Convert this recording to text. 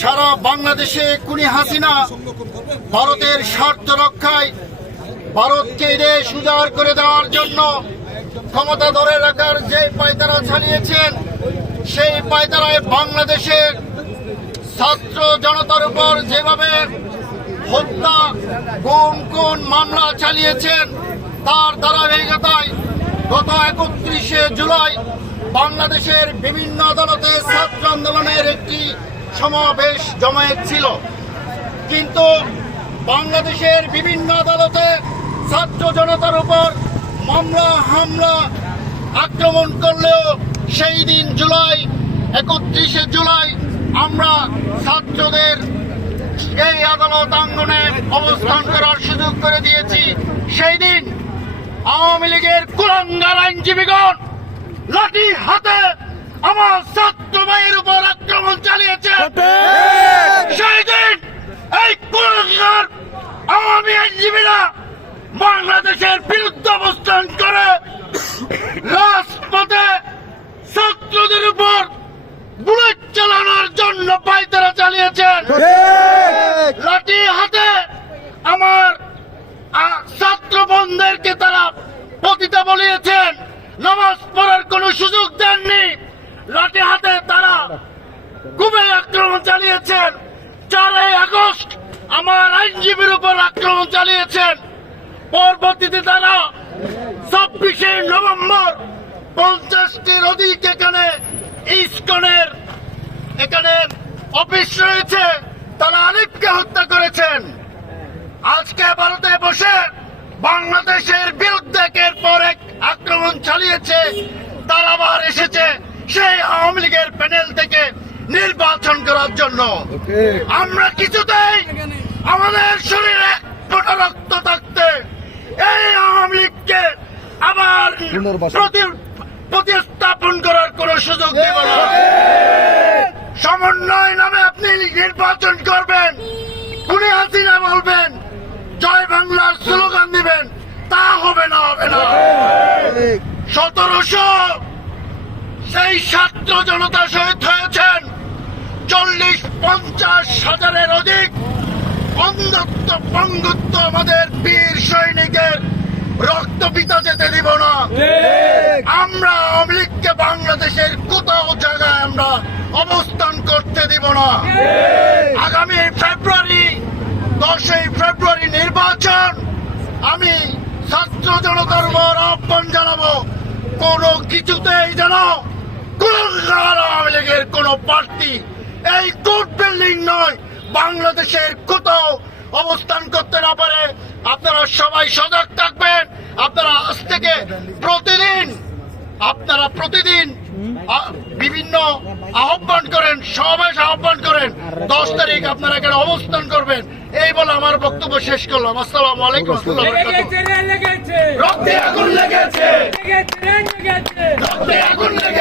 সারা বাংলাদেশে কুনি হাসিনা ভারতের স্বার্থ রক্ষায় ভারতকে দেশ উজাড় করে দেওয়ার জন্য ক্ষমতা ধরে রাখার যে পায়তারা চালিয়েছেন, সেই পায়তারায় বাংলাদেশের ছাত্র জনতার উপর যেভাবে হত্যা, গুম, খুন মামলা চালিয়েছেন, তার ধারাবাহিকতায় গত একত্রিশে জুলাই বাংলাদেশের বিভিন্ন আদালতে ছাত্র আন্দোলনের একটি সমাবেশ জমায়েত ছিল। কিন্তু বাংলাদেশের বিভিন্ন আদালতে ছাত্র জনতার উপর মামলা, হামলা আক্রমণ করলেও সেই দিন জুলাই, একত্রিশে জুলাই আমরা ছাত্রদের এই আদালত অঙ্গনে অবস্থান করার সুযোগ করে দিয়েছি। সেই দিন আওয়ামী লীগের কুলাঙ্গার আইনজীবীগণ লাঠি হাতে আমার ছাত্র ভাইয়ের উপর আক্রমণ চালিয়েছে সেই দিন এই কুলাঙ্গার আওয়ামী আইনজীবীরা বাংলাদেশের বিরুদ্ধে অবস্থান করে রাজপথে ছাত্রদের উপর বুলেট চালানোর জন্য পায়তারা চালিয়েছেন। লাঠি হাতে আমার ছাত্র বোনদেরকে তারা পতিতা বলিয়েছেন। নামাজ পড়ার কোনো সুযোগ দেননি। লাঠি হাতে তারা খুবই আক্রমণ চালিয়েছেন। চারই আগস্ট আমার আইনজীবীর উপর আক্রমণ চালিয়েছেন। পরবর্তীতে তারা ছাব্বিশে নভেম্বর পঞ্চাশটির অধিক এখানে ইস্কনের এখানে অফিস রয়েছে। তারা আলিফকে হত্যা করেছেন। আজকে ভারতে বসে বাংলাদেশের বিরুদ্ধে একের পর এক আক্রমণ চালিয়েছে তারা আবার এসেছে সেই আওয়ামী লীগের প্যানেল থেকে নির্বাচন করার জন্য। আমরা কিছুতেই আমাদের শরীরে এক ফোঁটা রক্ত থাকতে এই আওয়ামী লীগকে আবার প্রতি- প্রতিস্থাপন করার কোন সুযোগ দেব না। সমন্বয় নামে আপনি নির্বাচন করবেন। কুনি হাসিনা বলবেন জয় বাংলার স্লোগান দিবেন। তা হবে না হবে না। সতেরোশো সেই ছাত্র জনতা শহীদ হয়েছেন। চল্লিশ পঞ্চাশ হাজারের অধিক অন্ধত্ব পঙ্গুত্ব আমাদের বীর সৈনিকের রক্ত পিতা যেতে দিব না। আমরা লীগকে বাংলাদেশের কোথাও জায়গায় আমরা অবস্থান করতে দিব না। আগামী ফেব্রুয়ারি দশই ফেব্রুয়ারি নির্বাচন আমি ছাত্র জনতার উপর আহ্বান জানাব কোন কিছুতেই যেন আওয়ামী লীগের কোন প্রার্থী এই কোর্ট বিল্ডিং নয় বাংলাদেশের কোথাও অবস্থান করতে না পারে। আপনারা সবাই সজাগ থাকবেন আপনারা আজ থেকে প্রতিদিন আপনারা প্রতিদিন বিভিন্ন আহ্বান করেন সমাবেশ আহ্বান করেন। দশ তারিখ আপনারা এখানে অবস্থান করবেন। এই বলে আমার বক্তব্য শেষ করলাম। আসসালাম আলাইকুম রক্তে আগুন রক্তে আগুন লেগেছে।